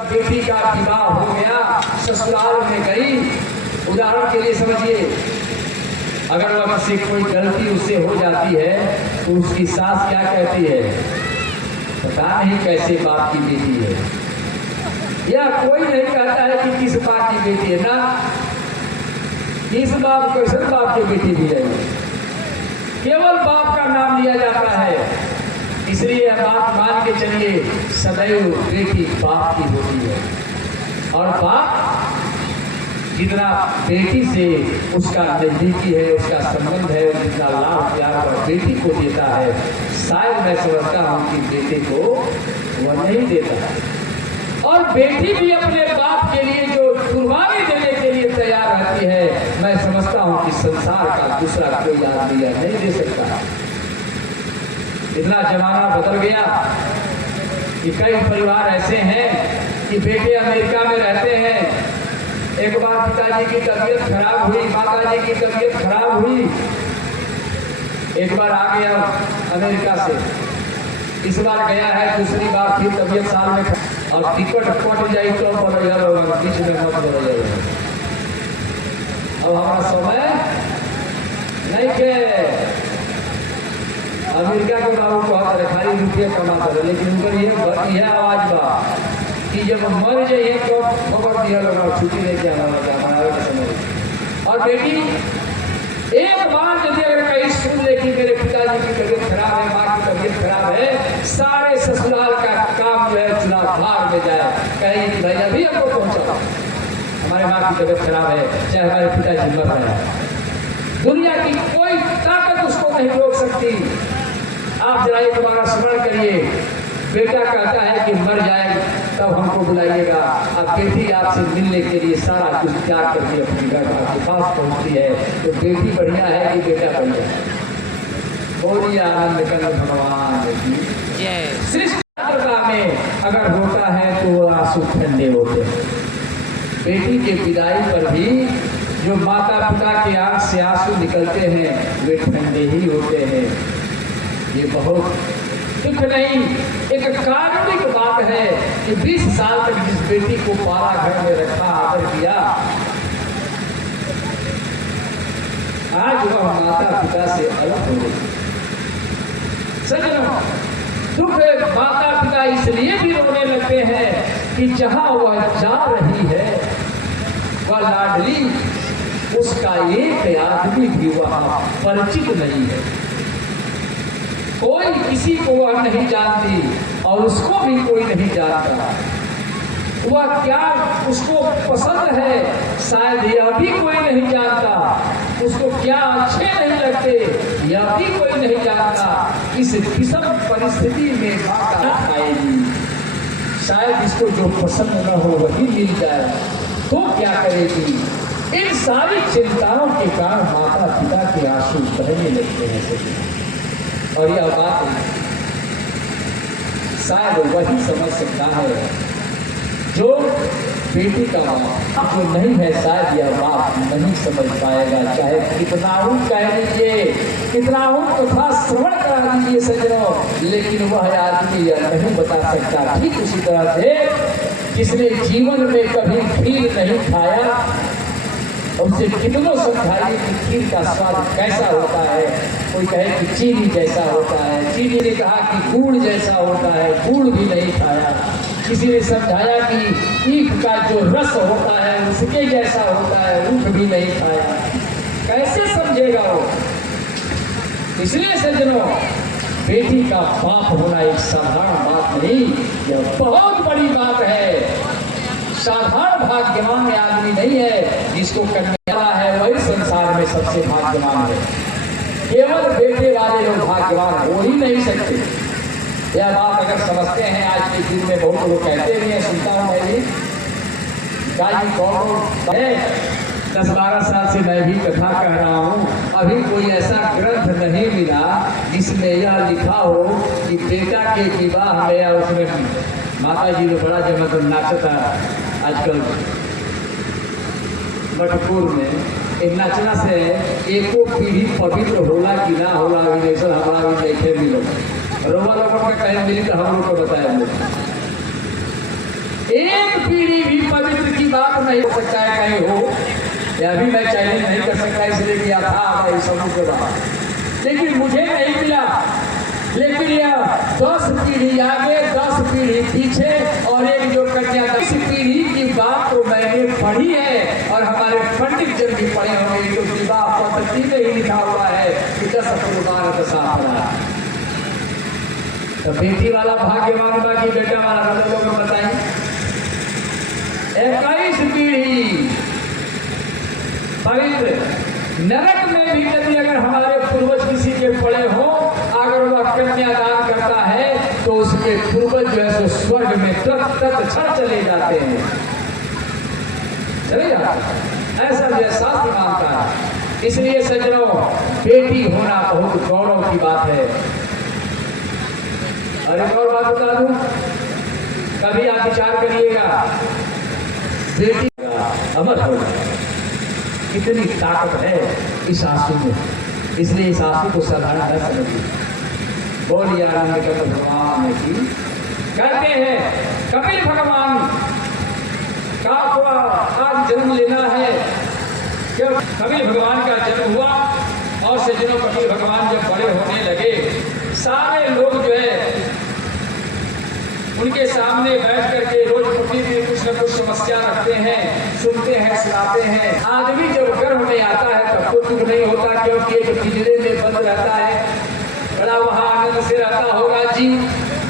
बेटी का विवाह हो गया, ससुराल में गई। उदाहरण के लिए समझिए, अगर वह किसी कोई गलती उससे हो जाती है तो उसकी सास क्या कहती है, पता नहीं कैसे बाप की बेटी है, या कोई नहीं कहता है कि किस बाप की बेटी है, ना किस बाप कैसे बाप की बेटी भी है, केवल बाप का नाम लिया जाता है। इसलिए बात मान के चलिए, सदैव बेटी बाप की होती है, और बाप जितना बेटी से उसका नजदीकी है, उसका संबंध है, जितना लाभ प्यार और बेटी को देता है, शायद मैं समझता हूँ कि बेटे को वह नहीं देता। और बेटी भी अपने बाप के लिए जो कुर्बानी देने के लिए तैयार रहती है, मैं समझता हूँ कि संसार का दूसरा कोई आदमी यह नहीं दे सकता। इतना जमाना बदल गया कि कई परिवार ऐसे हैं कि बेटे अमेरिका में रहते हैं। एक बार पिताजी की तबीयत खराब हुई, माताजी की तबीयत खराब हुई, एक बार आ गया अमेरिका से, इस बार गया है, दूसरी बार फिर तबीयत साल में, और टिकट कट जाए तो बीच में मत बोल जाए। अब हमारा समय नहीं के अमेरिका के बाबू को खाली रुपये कमाता है, लेकिन उनका यह आवाज बा कि जब मर जाइए तो खबर दिया लोग छुट्टी लेके आना समय। और बेटी एक बार यदि अगर कहीं सुन ले कि मेरे पिताजी की तबीयत खराब है, माँ की तबीयत खराब है, सारे ससुराल का काम जो है चुनाव भाग में जाए, कहीं कि भाई अभी हमको पहुंचा, हमारे माँ की तबीयत खराब है, चाहे हमारे पिताजी मर रहे हैं, दुनिया की कोई ताकत उसको नहीं रोक सकती। आप जरा एक बार स्मरण करिए, बेटा कहता है कि मर जाए तब हमको बुलाइएगा, अब बेटी आपसे मिलने के लिए सारा कुछ त्याग करके अपने घर आपके पास पहुंचती है, तो बेटी बढ़िया है कि बेटा बढ़िया है? बोलिए आनंद कंद भगवान की। सृष्टि में अगर होता है तो वो आंसू ठंडे होते हैं। बेटी के विदाई पर भी जो माता पिता की आंख से आंसू निकलते हैं वे ठंडे ही होते हैं। ये बहुत दुख नहीं, एक काल्पनिक बात है कि 20 साल तक जिस बेटी को पाला, घर में रखा, आदर किया, आज वह माता पिता से अलग हो गई। सज्जनों, दुख माता पिता इसलिए भी रोने लगते हैं कि जहां वह जा रही है वह लाडली, उसका एक आदमी भी वहां परिचित नहीं है, कोई किसी को वह नहीं जानती और उसको भी कोई नहीं जानता। वह क्या उसको पसंद है शायद यह भी कोई नहीं जानता, उसको क्या अच्छे नहीं लगते यह भी कोई नहीं जानता। इस विषम परिस्थिति में माता आएगी, शायद इसको जो पसंद न हो वही मिल जाए तो क्या करेगी। इन सारी चिंताओं के कारण माता पिता के आंसू बहने लगते हैं। और यह बात शायद वही समझ सकता है जो बेटी का बाप, जो नहीं है शायद यह बात नहीं समझ पाएगा, चाहे कितना हूं कह लीजिए, कितना हूं तथा श्रवण करा दीजिए सज्जनों, लेकिन वह आदमी यह नहीं बता सकता। ठीक उसी तरह से जिसने जीवन में कभी खीर नहीं खाया, उनसे कितनों समझाइए कि खीर का स्वाद कैसा होता है, कोई कहे कि चीनी जैसा होता है, चीनी ने कहा कि गुड़ जैसा होता है, गुड़ भी नहीं खाया। किसी ने समझाया कि ईख का जो रस होता है उसके जैसा होता है, ऊख भी नहीं खाया, कैसे समझेगा वो। इसलिए सज्जनों, बेटी का बाप होना एक साधारण बात नहीं, यह बहुत बड़ी बात है। साधारण भाग्यवान आदमी नहीं है, जिसको करने वाला है वही संसार में सबसे भाग्यवान है। केवल बेटे वाले लोग भाग्यवान हो ही नहीं सकते। यह बात अगर समझते हैं, आज के दिन में बहुत लोग कहते हैं, सुनता हूँ मैं भी, गाजी कौन है, 10-12 साल से मैं भी कथा कह रहा हूँ, अभी कोई ऐसा ग्रंथ नहीं मिला जिसमें यह लिखा हो कि बेटा के विवाह में या उसमें माता जी ने बड़ा जमा तो नाचता आजकल मटपुर में, इन नचना से एको पीढ़ी पवित्र होला कि ना होला अभिनेशन हमारा भी देखे मिलो। रोमा लोगों का कहीं मिली तो हम लोग को बताया। एक पीढ़ी भी पवित्र की बात नहीं हो सकता है कहीं हो। यह भी मैं चैलेंज नहीं कर सकता, इसलिए किया था मैं समूह के बाद, लेकिन मुझे नहीं मिला। लेकिन यह 10 पीढ़ी आगे 10 पीढ़ी पीछे और एक जो कन्या 10 पीढ़ी की बात तो मैंने पढ़ी है और हमारे पंडित जन भी पढ़े होंगे। जो विवाह पद्धति में ही लिखा हुआ है कि 10 पुरुषार दशा। तो बेटी वाला भाग्यवान बाकी बेटा वाला लोगों को बताइए। 21 पीढ़ी पवित्र। नरक में भी यदि अगर हमारे पूर्वज किसी के पड़े हो, अगर वह कन्यादान करता है तो उसके पूर्वज जो है सो स्वर्ग में तत्क्षण चले जाते हैं, चले जाते हैं। ऐसा जो शास्त्र मानता है। इसलिए सज्जनों, बेटी होना बहुत गौरव की बात है। और एक और बात बता दूं, कभी आप विचार करिएगा, बेटी का अमर होना, कितनी ताकत है इस आंसू में। इसलिए इस आंसू को साधारण न समझिए। बोलिए आनंद कपिल भगवान की। कहते हैं कपिल भगवान का आज जन्म लेना है। जब कपिल भगवान का जन्म हुआ और सज्जनों कपिल भगवान जब बड़े होने लगे, सारे लोग जो है उनके सामने बैठ करके रोज प्रतिदिन कुछ न कुछ समस्या रखते हैं, सुनते हैं, सुनाते हैं। आदमी जब गर्भ में आता है तब तो दुख नहीं होता, क्योंकि एक पिंजरे में बंद रहता है, बड़ा वहां आनंद से रहता होगा जीव।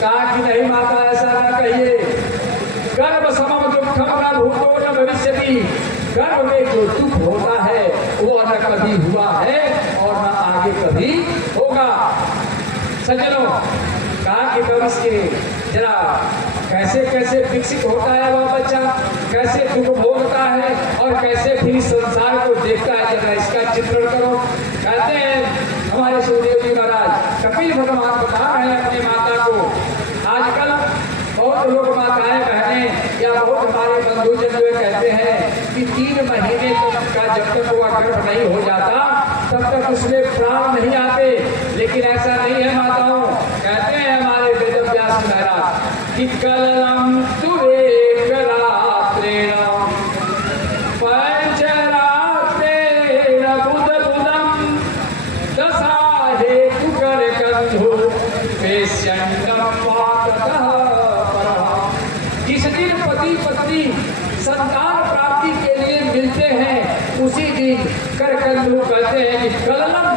कहा कि नहीं माता ऐसा ना कहिए, गर्भ समम दुखम न भूतो न भविष्यति। गर्भ में जो दुख होता है वो न कभी हुआ है और न आगे कभी होगा। सज्जनों, कहा कि भविष्य के जरा कैसे कैसे विकसित होता है वह बच्चा, कैसे दुख भोगता है और कैसे फिर संसार को देखता है, जरा इसका चित्रण करो। कहते हैं हमारे सुखदेव जी महाराज, कपिल भगवान बता रहे हैं अपनी माता को। आजकल बहुत लोग माताएं बहनें या बहुत हमारे बंधुजन हुए कहते हैं कि 3 महीने तक का जब तक वह गर्भ नहीं हो जाता तब तक उसमें प्राण नहीं आते। लेकिन ऐसा नहीं है माताओं। कहते हैं हमारे वेद व्यास महाराज कि कलम तुवेक रात्रेण पंचरात्रेण बुध बुधम दशा हेतु कर कंधु पेशंडम पाततः परः। जिस दिन पति पत्नी संतान प्राप्ति के लिए मिलते हैं उसी दिन करकंधु कहते हैं कि कलम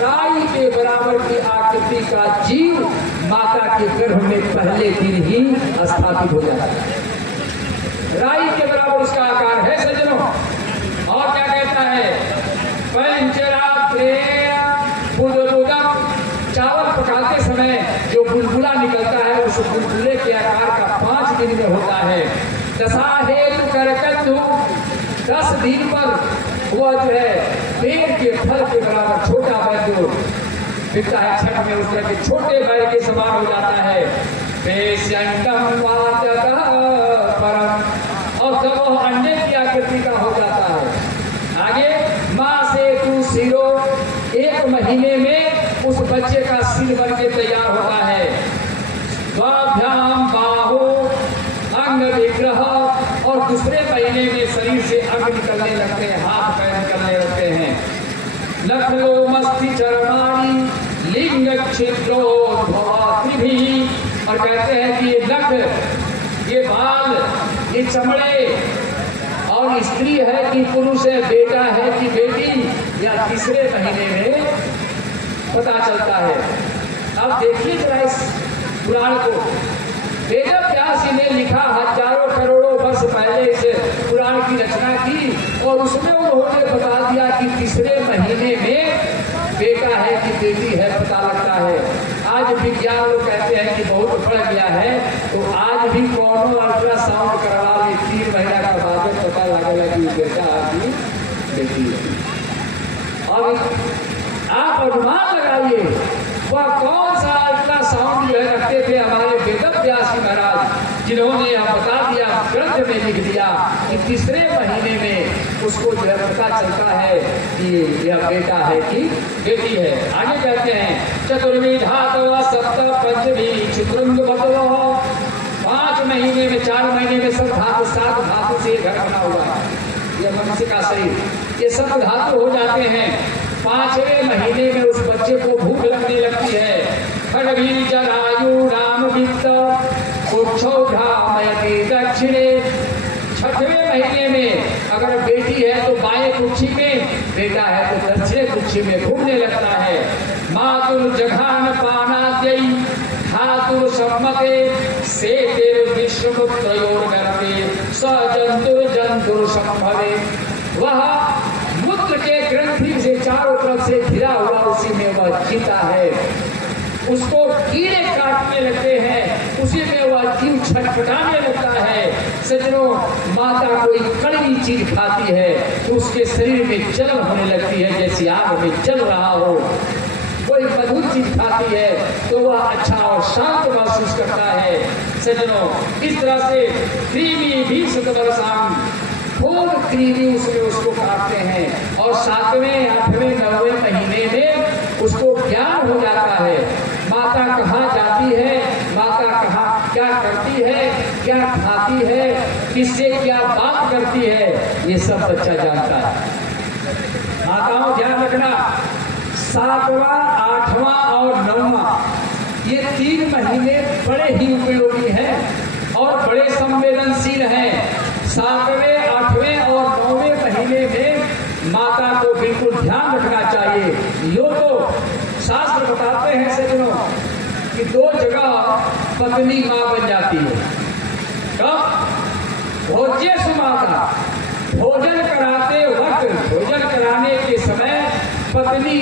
राई के बराबर की आकृति का जीव माता के गर्भ में पहले दिन ही स्थापित हो जाता है। राई के बराबर उसका आकार है सज्जनों। और क्या कहता है, चावल पकाते समय जो बुलबुला निकलता है उस बुलबुले के आकार का 5 दिन में होता है। दशा हेतु करकंधु 10 दिन पर वह जो है पेड़ के फल के बराबर छोटा बैल जो दिखता है छठ में, उस तरह के छोटे बैल के समान हो जाता है। और तब वह अंडे की आकृति का हो जाता है। आगे माँ से तू सिरो, 1 महीने में उस बच्चे का सिर बन के तैयार होता है। स्वाभ्याम बाहु अंग विग्रह, और दूसरे महीने में शरीर से अंग निकलने लगते हैं, हाथ पैर निकलने लगते हैं। लखलो मस्ति चरमाणी लिंग छिद्रोद्भवात्रिभिः, और कहते हैं कि ये नख, ये बाल, ये चमड़े, और स्त्री है कि पुरुष है, बेटा है कि बेटी, या तीसरे महीने में पता चलता है। अब देखिए जरा इस पुराण को। वेद व्यास जी ने लिखा, हजारों करोड़ों वर्ष पहले इस पुराण की रचना की, और उसमें उन्होंने बता दिया कि तीसरे महीने में बेटा है कि बेटी है पता लगता है। आज विज्ञान लोग कहते हैं कि बहुत बढ़ गया है, तो आज भी कौन अल्ट्रासाउंड करवा ले, 3 महीना का बाद पता लगेगा कि बेटा है कि बेटी है। और आप अनुमान लगाइए वह कौन सा अल्ट्रासाउंड जो है रखते थे हमारे वेद व्यास जी महाराज, जिन्होंने यह बता दिया, ग्रंथ में लिख दिया कि तीसरे महीने में उसको जो है पता चलता है कि यह बेटा है कि बेटी है। आगे कहते हैं चतुर्विधा सप्त पंचमी चित्रंग 5 महीने में 4 महीने में सब धातु 7 धातु से घर बना हुआ है, यह मनुष्य का शरीर, ये सब धातु हो जाते हैं। 5वें महीने में उस बच्चे को भूख लगने लगती है। खड़गी जरायु राम वित्त उच्छोधामयति दक्षिणे। 6वें महीने में अगर बेटी है तो बाएं कुक्षी में, बेटा है तो दक्षिणे कुक्षी में घूमने लगता है। मातुर जघान पानाद्यई धातुर सम्मते सेतेर विश्वमुत्रयोर गर्भे सजंतुर जंतुर संभवे। वह मूत्र के ग्रंथि से चारों तरफ से घिरा हुआ, उसी में वह जीता है। उसको कीड़े काटने लगते हैं, उसी में वह जीव छटपटाने लगता है। सज्जनों, माता कोई कड़वी चीज खाती है तो उसके शरीर में जलन होने लगती है, जैसे आग में जल रहा हो। कोई मधुर चीज खाती है तो वह अच्छा और शांत महसूस करता है। सज्जनों, इस तरह से कृमि भी सतवर्षांग, खूब कृमि उसमें उसको काटते हैं। और 7वें 8वें 9वें महीने में उसको ज्ञान हो जाता है, माता कहाँ जाती है, माता कहाँ क्या करती है, क्या खाती है, किससे क्या बात करती है, ये सब बच्चा जानता है। माताओं ध्यान रखना, 7वां 8वां और 9वां ये 3 महीने बड़े ही उपयोगी हैं और बड़े संवेदनशील हैं। 7वें 8वें और 9वें महीने में माता को बिल्कुल ध्यान रखना चाहिए। यो तो शास्त्र बताते हैं सज्जनों कि 2 जगह पत्नी मां बन जाती है। कब? भोज्य सुमाता, भोजन कराते वक्त, भोजन कराने के समय पत्नी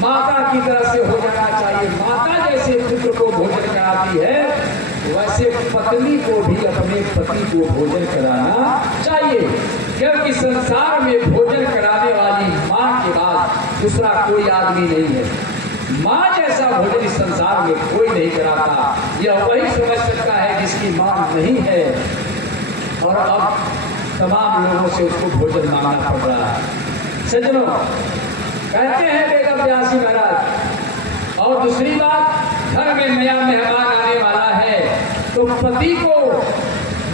माता की तरह से हो जाना चाहिए। माता जैसे पुत्र को भोजन कराती है, वैसे पत्नी को भी अपने पति को भोजन कराना चाहिए, क्योंकि संसार में भोजन कराने वाली मां के बाद दूसरा कोई आदमी नहीं है। मां जैसा भोजन इस संसार में कोई नहीं कराता। यह वही समझ सकता है जिसकी मां नहीं है, और अब तमाम लोगों से उसको भोजन मांगना पड़ रहा है। सज्जनों, कहते हैं वेद व्यासी महाराज। और दूसरी बात, घर में नया मेहमान आने वाला है तो पति को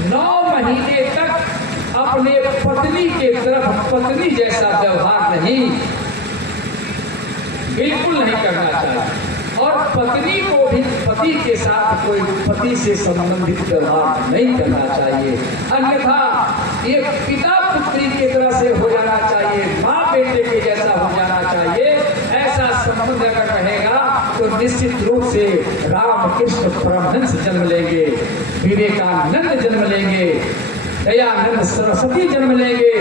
9 महीने तक अपने पत्नी के तरफ पत्नी जैसा व्यवहार नहीं, बिल्कुल नहीं करना चाहिए। और पत्नी को भी पति के साथ कोई पति से संबंधित व्यवहार नहीं करना चाहिए, अन्यथा ये पिता पुत्री की तरह से हो जाना चाहिए, माँ बेटे के जैसा हो जाना चाहिए। ऐसा संबंध अगर रहेगा तो निश्चित रूप से राम कृष्ण परमहंस जन्म लेंगे, विवेकानंद जन्म लेंगे, दयानंद सरस्वती जन्म लेंगे,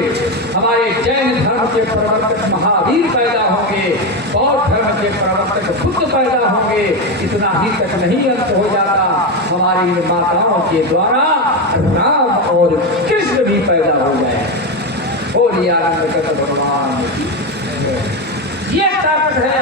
हमारे जैन धर्म के प्रवर्तक महावीर पैदा होंगे, बौद्ध धर्म के प्रवर्तक बुद्ध पैदा होंगे। इतना ही तक नहीं अंत हो जाता, हमारी माताओं के द्वारा राम और कृष्ण भी पैदा हो गए। बोलिए आनंद भगवान की। ये ताकत है